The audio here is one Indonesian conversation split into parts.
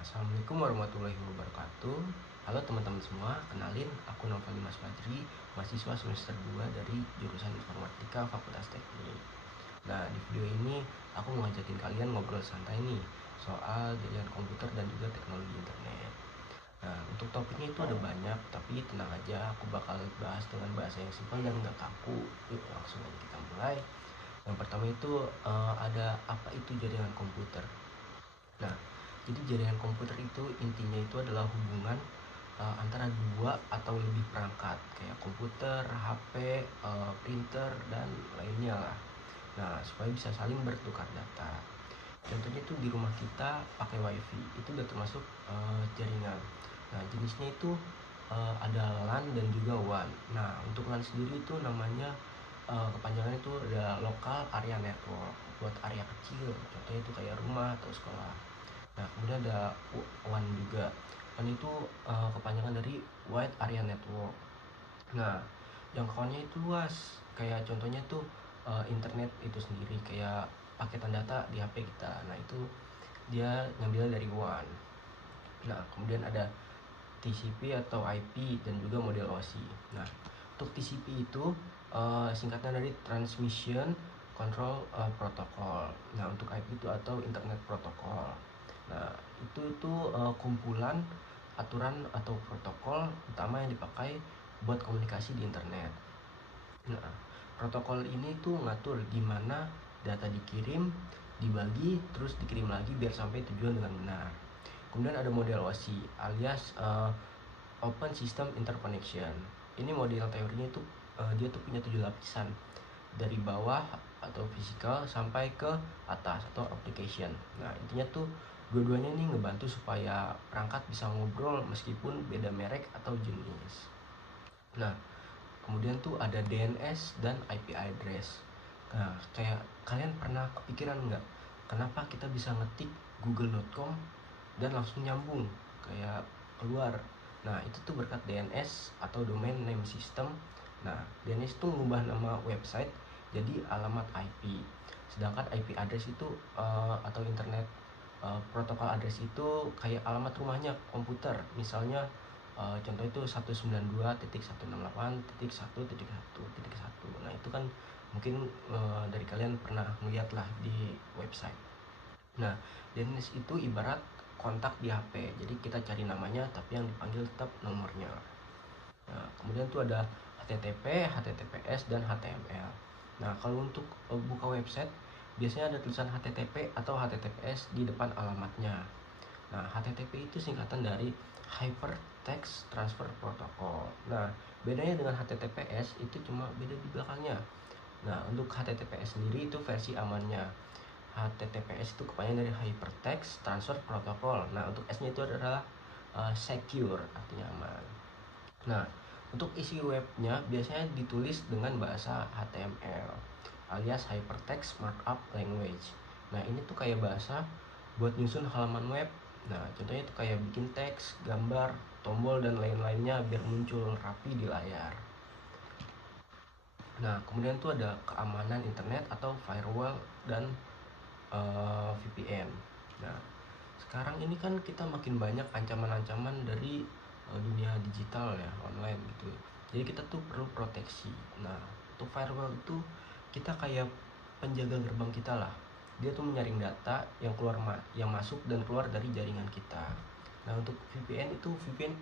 Assalamualaikum warahmatullahi wabarakatuh. Halo teman-teman semua, kenalin aku Novel Dimas Fajri, mahasiswa semester 2 dari jurusan Informatika Fakultas Teknik. Nah, di video ini aku mau ngajakin kalian ngobrol santai nih soal jaringan komputer dan juga teknologi internet. Nah, untuk topiknya itu ada banyak, tapi tenang aja, aku bakal bahas dengan bahasa yang simpel dan gak kaku. Yuk langsung aja kita mulai. Yang pertama itu ada apa itu jaringan komputer. Nah, jadi jaringan komputer itu intinya itu adalah hubungan antara dua atau lebih perangkat kayak komputer, HP, printer dan lainnya lah. Nah, supaya bisa saling bertukar data. Contohnya itu di rumah kita pakai WiFi, itu udah termasuk jaringan. Nah, jenisnya itu ada LAN dan juga WAN. Nah, untuk LAN sendiri itu namanya kepanjangannya itu ada Local Area Network buat area kecil, contohnya itu kayak rumah atau sekolah. Nah, kemudian ada WAN juga. WAN itu kepanjangan dari Wide Area Network. Nah, jangkauannya itu luas. Kayak contohnya tuh internet itu sendiri kayak paketan data di HP kita. Nah, itu dia ngambil dari WAN. Nah, kemudian ada TCP atau IP dan juga model OSI. Nah, untuk TCP itu singkatan dari Transmission Control Protocol. Nah, untuk IP itu atau Internet Protocol. Nah, itu kumpulan aturan atau protokol utama yang dipakai buat komunikasi di internet. Nah, protokol ini tuh ngatur gimana data dikirim, dibagi, terus dikirim lagi biar sampai tujuan dengan benar. Kemudian ada model OSI alias Open System Interconnection. Ini model teorinya itu dia tuh punya 7 lapisan dari bawah atau physical sampai ke atas atau application. Nah, intinya tuh dua-duanya ini ngebantu supaya perangkat bisa ngobrol meskipun beda merek atau jenis. Nah, kemudian tuh ada DNS dan IP address. Nah, kayak kalian pernah kepikiran nggak kenapa kita bisa ngetik google.com dan langsung nyambung kayak keluar. Nah, itu tuh berkat DNS atau Domain Name System. Nah, DNS itu mengubah nama website jadi alamat IP. Sedangkan IP address itu atau internet protokol address itu kayak alamat rumahnya komputer. Misalnya contoh itu 192.168.1.1.1. Nah, itu kan mungkin dari kalian pernah melihat lah di website. Nah, DNS itu ibarat kontak di HP. Jadi kita cari namanya tapi yang dipanggil tetap nomornya. Nah, kemudian tuh ada HTTP, HTTPS dan HTML. Nah, kalau untuk buka website biasanya ada tulisan HTTP atau HTTPS di depan alamatnya. Nah, HTTP itu singkatan dari Hypertext Transfer Protocol. Nah, bedanya dengan HTTPS itu cuma beda di belakangnya. Nah, untuk HTTPS sendiri itu versi amannya. HTTPS itu kepanjangan dari Hypertext Transfer Protocol. Nah, untuk S-nya itu adalah secure, artinya aman. Nah, untuk isi webnya biasanya ditulis dengan bahasa HTML alias Hypertext Markup Language. Nah, ini tuh kayak bahasa buat nyusun halaman web. Nah, contohnya itu kayak bikin teks, gambar, tombol dan lain-lainnya biar muncul rapi di layar. Nah, kemudian tuh ada keamanan internet atau firewall dan VPN. Nah, sekarang ini kan kita makin banyak ancaman-ancaman dari dunia digital ya, online gitu. Jadi kita tuh perlu proteksi. Nah, untuk firewall itu kita kayak penjaga gerbang kita lah. Dia tuh menyaring data yang yang masuk dan keluar dari jaringan kita. Nah, untuk VPN itu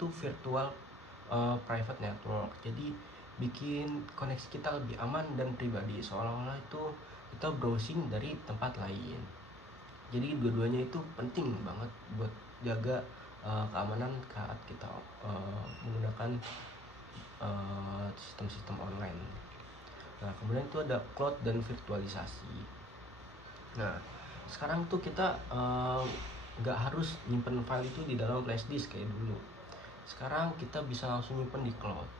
virtual private network. Jadi bikin koneksi kita lebih aman dan pribadi, seolah-olah itu kita browsing dari tempat lain. Jadi dua-duanya itu penting banget buat jaga keamanan saat kita menggunakan sistem-sistem online. Nah, kemudian itu ada cloud dan virtualisasi. Nah, sekarang tuh kita nggak harus nyimpen file itu di dalam flash disk kayak dulu. Sekarang kita bisa langsung nyimpen di cloud.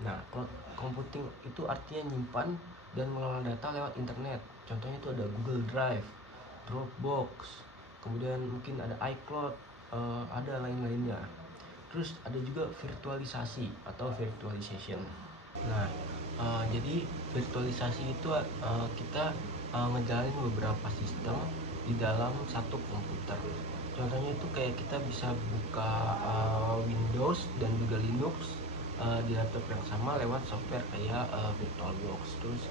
Nah, cloud computing itu artinya nyimpan dan mengelola data lewat internet. Contohnya itu ada Google Drive, Dropbox, kemudian mungkin ada iCloud, ada lain-lainnya. Terus ada juga virtualisasi atau virtualization. Nah, jadi virtualisasi itu kita ngejalanin beberapa sistem di dalam satu komputer. Contohnya itu kayak kita bisa buka Windows dan juga Linux di laptop yang sama lewat software kayak VirtualBox. Terus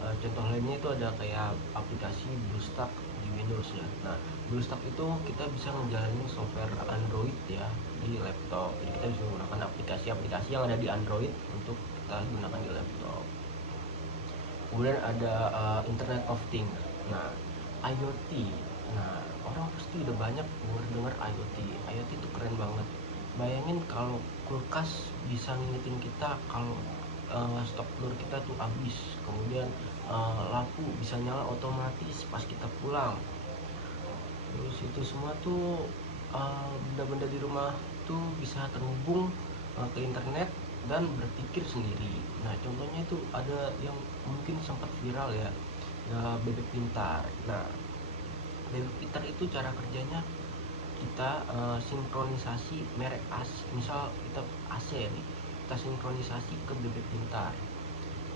contoh lainnya itu ada kayak aplikasi BlueStack di Windows ya. Nah, BlueStack itu kita bisa ngejalanin software Android ya di laptop. Jadi kita bisa menggunakan aplikasi-aplikasi yang ada di Android untuk kita gunakan di laptop. Kemudian ada Internet of Things. Nah, IoT. Nah, orang pasti udah banyak dengar IoT. IoT itu keren banget. Bayangin kalau kulkas bisa ngingetin kita kalau stok telur kita tuh habis. Kemudian lampu bisa nyala otomatis pas kita pulang. Terus itu semua tuh benda-benda di rumah tuh bisa terhubung ke internet dan berpikir sendiri. Nah, contohnya itu ada yang mungkin sempat viral ya, bebek pintar. Nah, bebek pintar itu cara kerjanya kita sinkronisasi merek AC. Misal kita AC nih, kita sinkronisasi ke bebek pintar.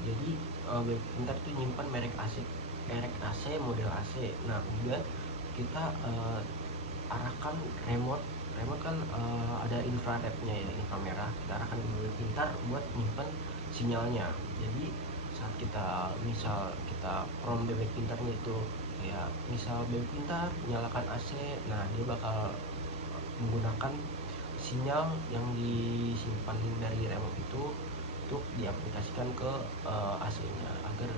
Jadi bebek pintar itu nyimpan merek AC, model AC. Nah, kemudian kita arahkan remote kan ada infrarednya ya, inframerah. Kita arahkan ke bebek pintar buat nyimpan sinyalnya. Jadi saat kita misal kita prom bebek pintarnya itu kayak misal bebek pintar nyalakan AC, nah dia bakal menggunakan sinyal yang disimpan dari remote itu untuk diaplikasikan ke AC-nya agar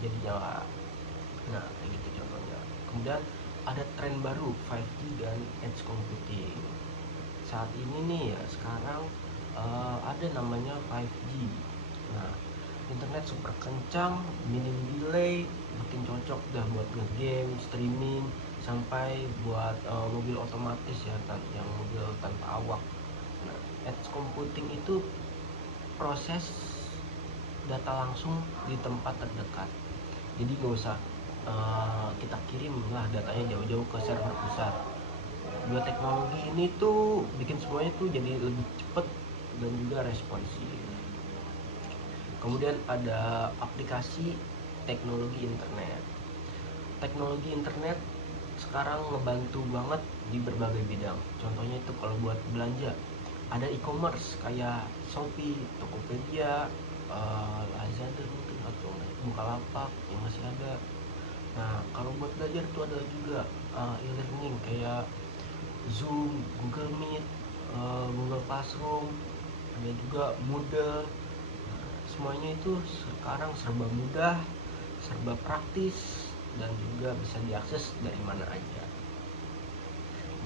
jadi nyala. Nah, kayak gitu contohnya. Kemudian ada tren baru 5G dan edge computing. Saat ini nih ya, sekarang ada namanya 5G. Nah, internet super kencang, minim delay, makin cocok dah buat nge-game, streaming, sampai buat mobil otomatis ya, yang mobil tanpa awak. Nah, edge computing itu proses data langsung di tempat terdekat. Jadi nggak usah kita kirim lah datanya jauh-jauh ke server pusat. Dua teknologi ini tuh bikin semuanya tuh jadi lebih cepat dan juga responsif. Kemudian ada aplikasi teknologi internet. Teknologi internet sekarang ngebantu banget di berbagai bidang. Contohnya itu kalau buat belanja, ada e-commerce kayak Shopee, Tokopedia, Lazada mungkin, atau Bukalapak yang masih ada. Nah, kalau buat belajar tuh ada juga e-learning kayak Zoom, Google Meet, Google Classroom, ada juga Moodle. Semuanya itu sekarang serba mudah, serba praktis, dan juga bisa diakses dari mana aja.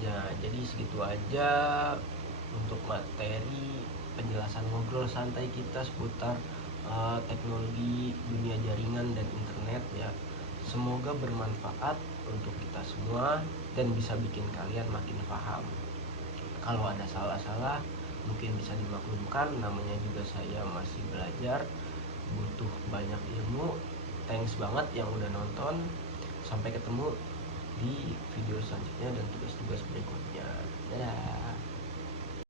Ya, jadi segitu aja untuk materi penjelasan ngobrol santai kita seputar teknologi dunia jaringan dan internet ya. Semoga bermanfaat untuk kita semua dan bisa bikin kalian makin paham. Kalau ada salah-salah mungkin bisa dimaklumkan, namanya juga saya masih belajar, butuh banyak ilmu. Thanks banget yang udah nonton. Sampai ketemu di video selanjutnya dan tugas-tugas berikutnya. Dadah.